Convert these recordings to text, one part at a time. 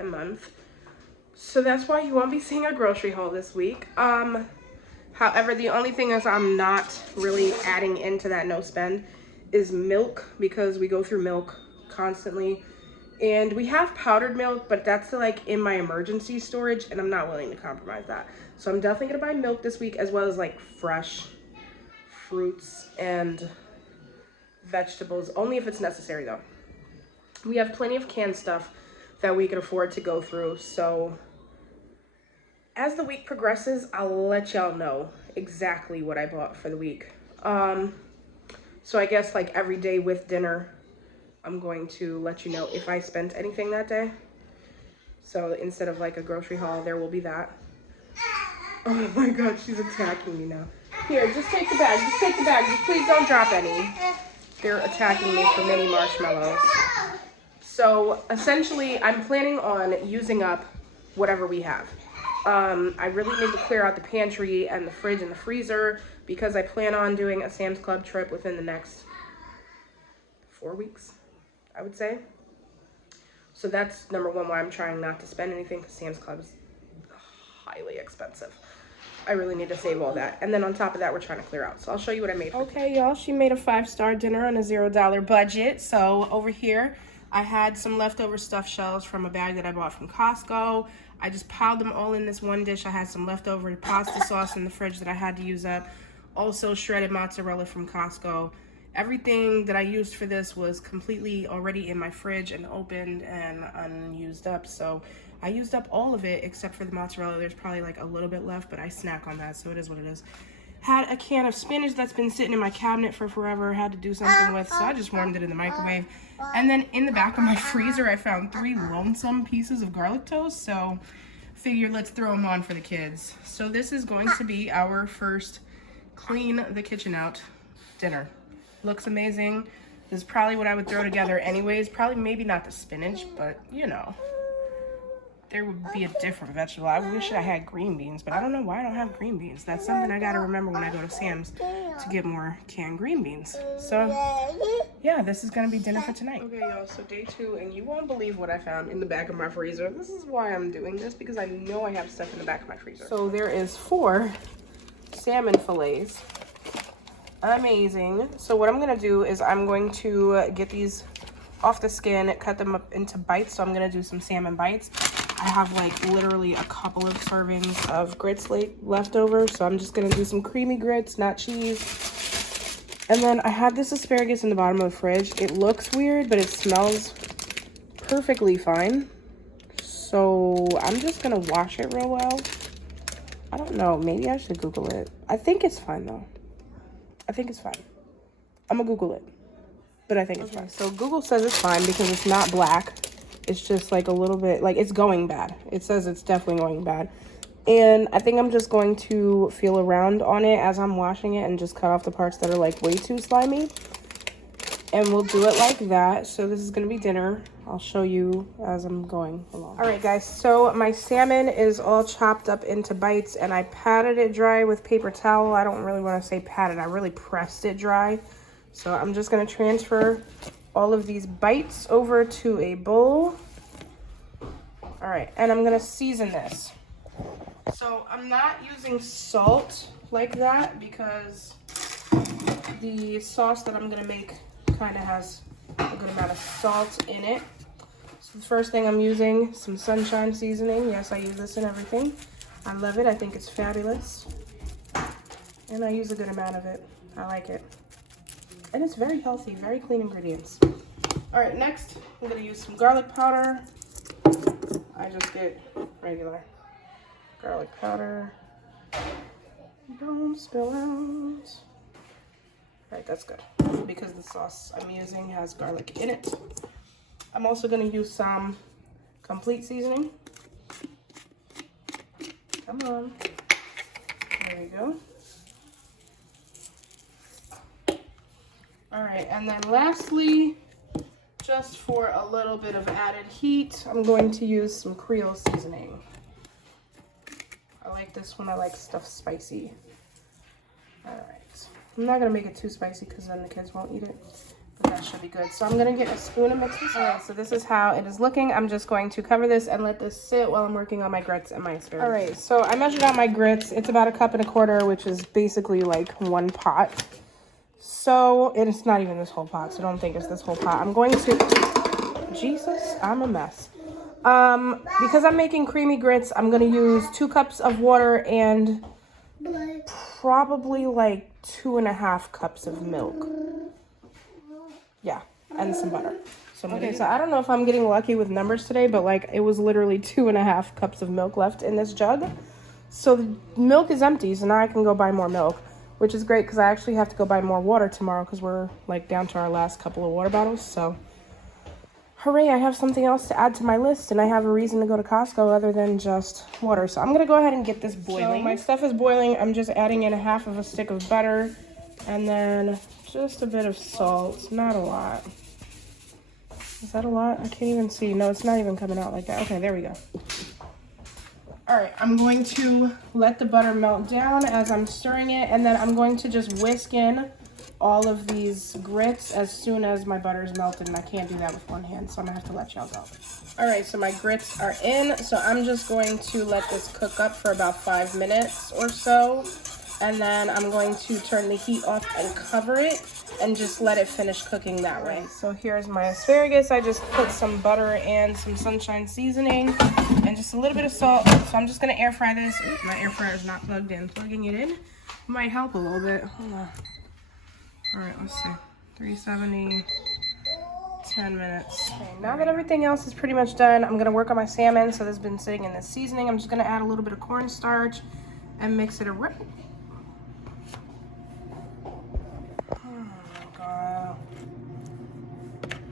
a month. So that's why you won't be seeing a grocery haul this week. However, the only thing is I'm not really adding into that no spend is milk, because we go through milk constantly. And we have powdered milk, but that's like in my emergency storage, and I'm not willing to compromise that. So I'm definitely gonna buy milk this week, as well as like fresh fruits and vegetables, only if it's necessary though. We have plenty of canned stuff that we can afford to go through. So as the week progresses, I'll let y'all know exactly what I bought for the week. So I guess like every day with dinner, I'm going to let you know if I spent anything that day. So instead of like a grocery haul, there will be that. Oh my God, she's attacking me now. Here, just take the bag. Just take the bag. Just please don't drop any. They're attacking me for mini marshmallows. So essentially, I'm planning on using up whatever we have. I really need to clear out the pantry and the fridge and the freezer, because I plan on doing a Sam's Club trip within the next 4 weeks, I would say. So that's number one, why I'm trying not to spend anything, because Sam's Club is highly expensive. I really need to save all that. And then on top of that, we're trying to clear out. So I'll show you what I made. Okay, y'all, she made a 5-star dinner on a $0 budget. So over here, I had some leftover stuffed shells from a bag that I bought from Costco. I just piled them all in this one dish. I had some leftover pasta sauce in the fridge that I had to use up. Also shredded mozzarella from Costco. Everything that I used for this was completely already in my fridge and opened and unused up. So I used up all of it except for the mozzarella. There's probably like a little bit left, but I snack on that, so it is what it is. Had a can of spinach that's been sitting in my cabinet for forever, had to do something with, so I just warmed it in the microwave. And then in the back of my freezer, I found 3 lonesome pieces of garlic toast, so figured let's throw them on for the kids. So this is going to be our first clean the kitchen out dinner. Looks amazing. This is probably what I would throw together anyways. Probably maybe not the spinach, but you know, there would be a different vegetable. I wish I had green beans, but I don't know why I don't have green beans. That's something I gotta remember when I go to Sam's to get more canned green beans. So yeah, this is gonna be dinner for tonight. Okay, y'all, so day 2, and you won't believe what I found in the back of my freezer. This is why I'm doing this, because I know I have stuff in the back of my freezer. So there is 4 salmon fillets. Amazing. So what I'm gonna do is I'm going to get these off the skin, cut them up into bites. So I'm gonna do some salmon bites. I have like literally a couple of servings of grits left over, so I'm just gonna do some creamy grits, not cheese. And then I had this asparagus in the bottom of the fridge. It looks weird, but it smells perfectly fine. So I'm just gonna wash it real well. I don't know, maybe I should Google it. I think it's fine though. I think it's fine. I'm gonna Google it, but I think it's fine. So Google says it's fine because it's not black. It's just like a little bit, like it's going bad. It says it's definitely going bad. And I think I'm just going to feel around on it as I'm washing it and just cut off the parts that are like way too slimy. And we'll do it like that. So this is gonna be dinner. I'll show you as I'm going along. All right, guys, so my salmon is all chopped up into bites and I patted it dry with paper towel. I don't really wanna say patted, I really pressed it dry. So I'm just gonna transfer all of these bites over to a bowl. All right, and I'm gonna season this. So I'm not using salt like that because the sauce that I'm gonna make kind of has a good amount of salt in it. So the first thing I'm using, some sunshine seasoning. Yes, I use this in everything. I love it, I think it's fabulous. And I use a good amount of it, I like it. And it's very healthy, very clean ingredients. All right, next, I'm gonna use some garlic powder. I just get regular garlic powder. Don't spill out. All right, that's good, because the sauce I'm using has garlic in it. I'm also gonna use some complete seasoning. Come on, there you go. All right, and then lastly, just for a little bit of added heat, I'm going to use some Creole seasoning. I like this one, I like stuff spicy. All right, I'm not gonna make it too spicy because then the kids won't eat it. But that should be good. So I'm gonna get a spoon and mix this. All right, so this is how it is looking. I'm just going to cover this and let this sit while I'm working on my grits and my asparagus. All right, so I measured out my grits. It's about 1.25 cups, which is basically like 1 pot. So, and it's not even this whole pot, so don't think it's this whole pot. I'm going to, Jesus, I'm a mess. Because I'm making creamy grits, I'm gonna use 2 cups of water and probably like 2.5 cups of milk. Yeah, and some butter. So okay, so I don't know if I'm getting lucky with numbers today, but like it was literally 2.5 cups of milk left in this jug. So the milk is empty, so now I can go buy more milk, which is great because I actually have to go buy more water tomorrow because we're like down to our last couple of water bottles. So hooray, I have something else to add to my list, and I have a reason to go to Costco other than just water. So I'm gonna go ahead and get this boiling. So my stuff is boiling. I'm just adding in 1/2 stick of butter and then just a bit of salt, not a lot. Is that a lot? I can't even see. No, it's not even coming out like that. Okay, there we go. All right, I'm going to let the butter melt down as I'm stirring it, and then I'm going to just whisk in all of these grits as soon as my butter is melted, and I can't do that with one hand, so I'm gonna have to let y'all go. All right, so my grits are in, so I'm just going to let this cook up for about 5 minutes or so, and then I'm going to turn the heat off and cover it and just let it finish cooking that way. So here's my asparagus. I just put some butter and some sunshine seasoning and just a little bit of salt. So I'm just gonna air fry this. Ooh, my air fryer is not plugged in. Plugging it in might help a little bit. Hold on. All right, let's see. 370, 10 minutes. Okay, now that everything else is pretty much done, I'm gonna work on my salmon. So this has been sitting in this seasoning. I'm just gonna add a little bit of cornstarch and mix it around.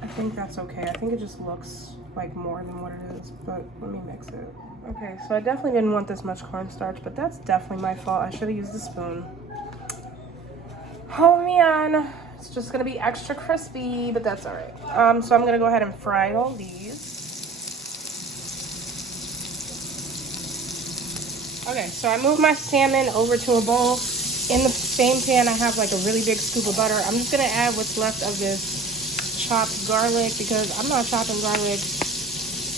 I think that's okay. I think it just looks like more than what it is, but let me mix it. Okay, so I definitely didn't want this much cornstarch, but that's definitely my fault. I should have used the spoon. Oh man, it's just gonna be extra crispy, but that's all right. So I'm gonna go ahead and fry all these. Okay, so I moved my salmon over to a bowl. In the same pan, I have like a really big scoop of butter. I'm just gonna add what's left of this chopped garlic because I'm not chopping garlic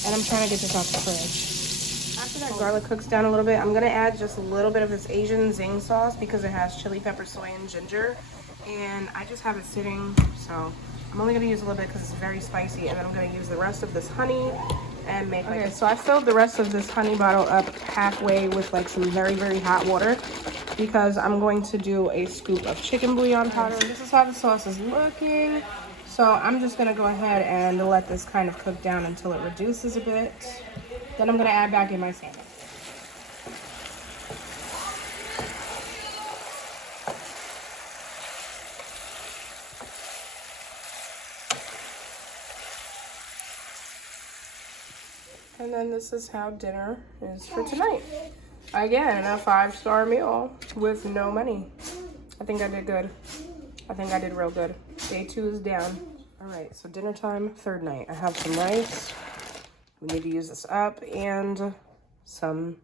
and I'm trying to get this out the fridge. After that garlic cooks down a little bit, I'm gonna add just a little bit of this Asian zing sauce because it has chili pepper, soy, and ginger, and I just have it sitting, so I'm only gonna use a little bit because it's very spicy, and then I'm gonna use the rest of this honey and make like so I filled the rest of this honey bottle up halfway with like some very, very hot water because I'm going to do a scoop of chicken bouillon powder. This is how the sauce is looking. So I'm just gonna go ahead and let this kind of cook down until it reduces a bit. Then I'm gonna add back in my salmon. And then this is how dinner is for tonight. Again, a 5-star meal with no money. I think I did good. I think I did real good. Day 2 is down. All right, so dinner time, 3rd night. I have some rice. We need to use this up and some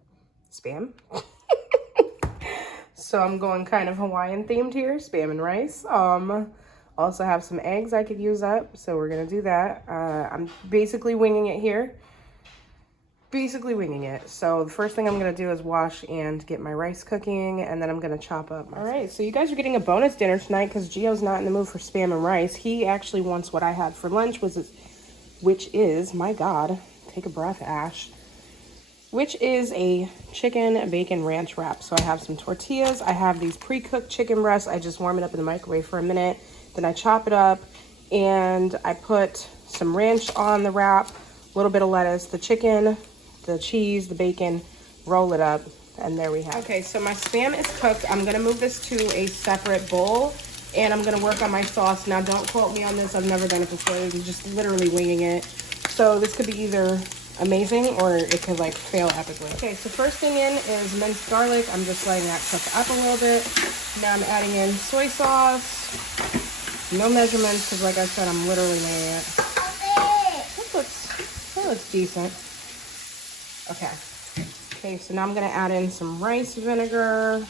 Spam. So I'm going kind of Hawaiian themed here, Spam and rice. Also have some eggs I could use up, so we're gonna do that. I'm basically winging it here. So the first thing I'm gonna do is wash and get my rice cooking, and then I'm gonna chop up my... All right, so you guys are getting a bonus dinner tonight because Gio's not in the mood for Spam and rice. He actually wants what I had for lunch, which is, my God, take a breath, Ash, which is a chicken bacon ranch wrap. So I have some tortillas. I have these pre-cooked chicken breasts. I just warm it up in the microwave for a minute. Then I chop it up, and I put some ranch on the wrap, a little bit of lettuce, the chicken, the cheese, the bacon, roll it up, and there we have it. Okay, so my Spam is cooked. I'm gonna move this to a separate bowl, and I'm gonna work on my sauce. Now, don't quote me on this. I've never done it before. I'm just literally winging it. So this could be either amazing or it could like fail epically. Okay, so first thing in is minced garlic. I'm just letting that cook up a little bit. Now I'm adding in soy sauce. No measurements, because like I said, I'm literally winging it. That looks decent. Okay, so now I'm gonna add in some rice vinegar.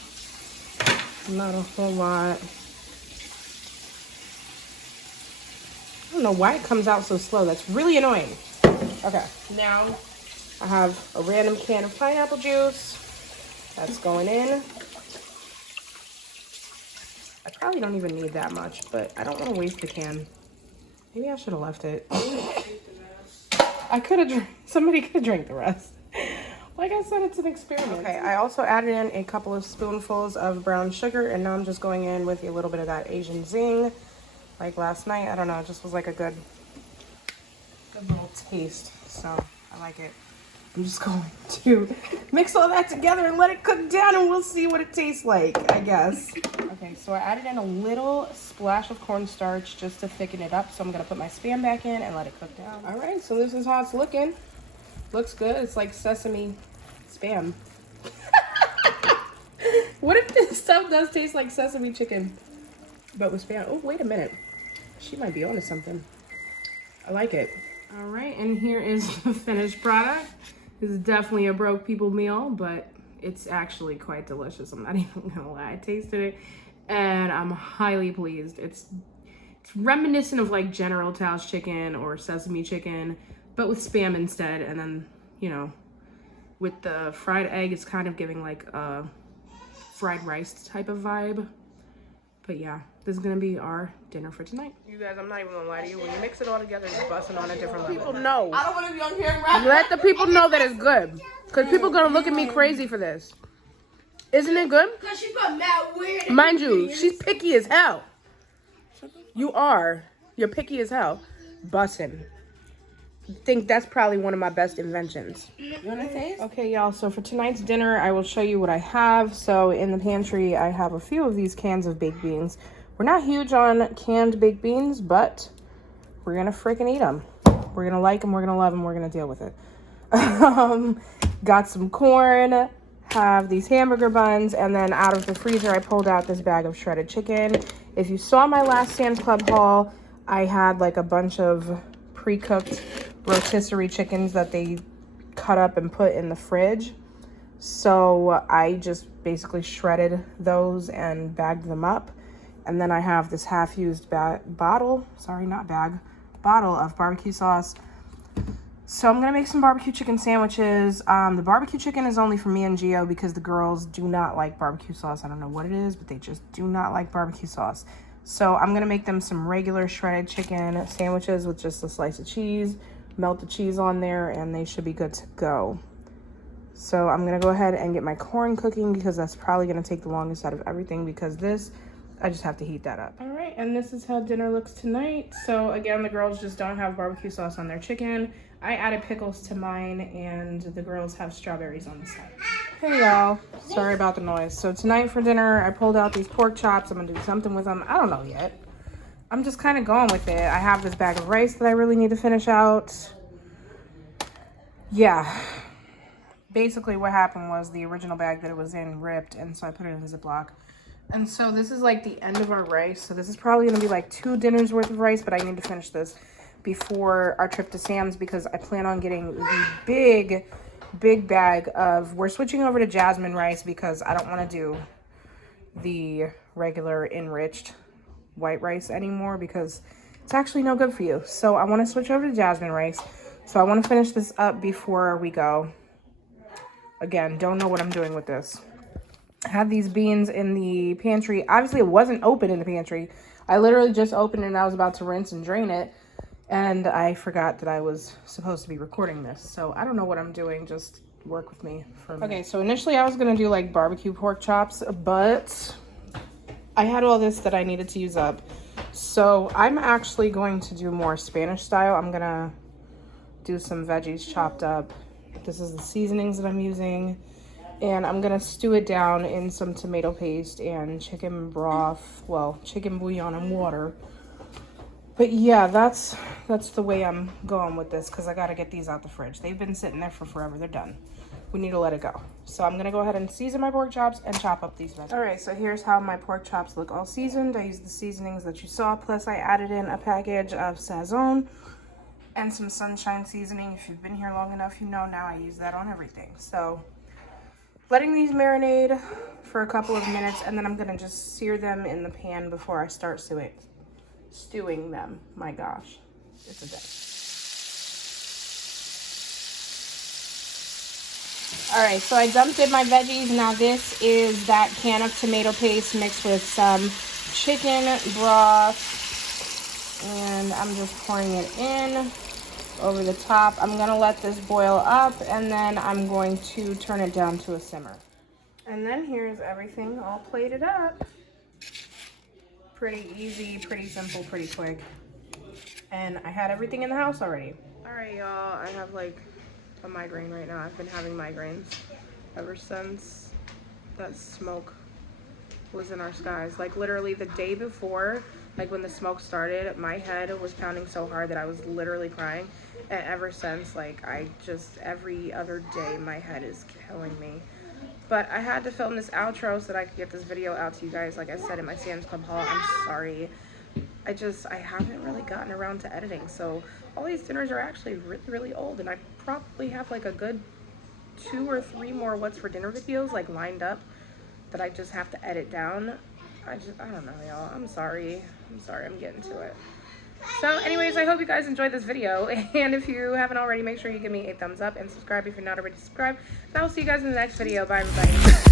Not a whole lot. don't know why it comes out so slow. That's really annoying. Okay, now I have a random can of pineapple juice. That's going in. I probably don't even need that much, but I don't want to waste the can. Maybe I should have left it. I could have, somebody could have drank the rest. Like I said, it's an experiment. Okay, I also added in a couple of spoonfuls of brown sugar, and now I'm just going in with a little bit of that Asian zing. Like last night, I don't know, it just was like a good little taste. So I like it. I'm just going to mix all that together and let it cook down, and we'll see what it tastes like, I guess. Okay, so I added in a little splash of cornstarch just to thicken it up. So I'm gonna put my Spam back in and let it cook down. All right, so this is how it's looking. Looks good. It's like sesame Spam. What if this stuff does taste like sesame chicken, but with Spam? Oh, wait a minute. She might be onto something. I like it. All right, and here is the finished product. This is definitely a broke people meal, but it's actually quite delicious. I'm not even gonna lie. I tasted it and I'm highly pleased. It's reminiscent of like General Tso's chicken or sesame chicken, but with Spam instead. And then, you know, with the fried egg, it's kind of giving like a fried rice type of vibe. But yeah, this is gonna be our dinner for tonight. You guys, I'm not even gonna lie to you. When you mix it all together, it's busting on a different level. People know. I don't want to be on camera. Let the people know that it's good, because people are gonna look at me crazy for this. Isn't it good? Because she got mad weird. Mind you, she's picky as hell. You are. You're picky as hell. Bussin'. I think that's probably one of my best inventions. You wanna taste? Okay, y'all, so for tonight's dinner, I will show you what I have. So in the pantry, I have a few of these cans of baked beans. We're not huge on canned baked beans, but we're gonna freaking eat them. We're gonna like them, we're gonna love them, we're gonna deal with it. Got some corn, have these hamburger buns, and then out of the freezer, I pulled out this bag of shredded chicken. If you saw my last Sam's Club haul, I had like a bunch of pre-cooked rotisserie chickens that they cut up and put in the fridge. So I just basically shredded those and bagged them up. And then I have this half-used bottle of barbecue sauce. So I'm gonna make some barbecue chicken sandwiches. The barbecue chicken is only for me and Gio because the girls do not like barbecue sauce. I don't know what it is, but they just do not like barbecue sauce. So I'm gonna make them some regular shredded chicken sandwiches with just a slice of cheese, melt the cheese on there, and they should be good to go. So I'm gonna go ahead and get my corn cooking because that's probably gonna take the longest out of everything, because this, I just have to heat that up. All right, and this is how dinner looks tonight. So again, the girls just don't have barbecue sauce on their chicken. I added pickles to mine, and the girls have strawberries on the side. Hey y'all, sorry about the noise. So tonight for dinner, I pulled out these pork chops. I'm gonna do something with them. I don't know yet. I'm just kind of going with it. I have this bag of rice that I really need to finish out. Yeah. Basically what happened was the original bag that it was in ripped, and so I put it in a Ziploc. And so this is like the end of our rice. So this is probably gonna be like 2 dinners worth of rice, but I need to finish this before our trip to Sam's because I plan on getting the big bag of, we're switching over to jasmine rice because I don't want to do the regular enriched white rice anymore because it's actually no good for you. So I want to switch over to jasmine rice. So I want to finish this up before we go. Again, don't know what I'm doing with this. I have these beans in the pantry. Obviously it wasn't open in the pantry. I literally just opened it and I was about to rinse and drain it. And I forgot that I was supposed to be recording this. So I don't know what I'm doing. Just work with me for a minute. Okay, so initially I was going to do like barbecue pork chops, but I had all this that I needed to use up. So I'm actually going to do more Spanish style. I'm going to do some veggies chopped up. This is the seasonings that I'm using. And I'm going to stew it down in some tomato paste and chicken broth. Well, chicken bouillon and water. But yeah, that's the way I'm going with this because I got to get these out the fridge. They've been sitting there for forever. They're done. We need to let it go. So I'm going to go ahead and season my pork chops and chop up these veggies. All right, so here's how my pork chops look all seasoned. I used the seasonings that you saw, plus I added in a package of Sazon and some sunshine seasoning. If you've been here long enough, you know now I use that on everything. So letting these marinate for a couple of minutes, and then I'm going to just sear them in the pan before I start stewing them. My gosh. It's a day. All right, so I dumped in my veggies. Now this is that can of tomato paste mixed with some chicken broth. And I'm just pouring it in over the top. I'm gonna let this boil up and then I'm going to turn it down to a simmer. And then here's everything all plated up. Pretty easy, pretty simple, pretty quick. And I had everything in the house already. All right, y'all, I have like a migraine right now. I've been having migraines ever since that smoke was in our skies. Like literally the day before, like when the smoke started, my head was pounding so hard that I was literally crying. And ever since, like every other day, my head is killing me. But I had to film this outro so that I could get this video out to you guys. Like I said in my Sam's Club haul, I'm sorry. I haven't really gotten around to editing. So all these dinners are actually really, really old. And I probably have like a good 2 or 3 more What's for Dinner videos like lined up that I just have to edit down. I don't know, y'all. I'm sorry. I'm getting to it. So anyways, I hope you guys enjoyed this video. And if you haven't already, make sure you give me a thumbs up and subscribe if you're not already subscribed. And I will see you guys in the next video. Bye, everybody.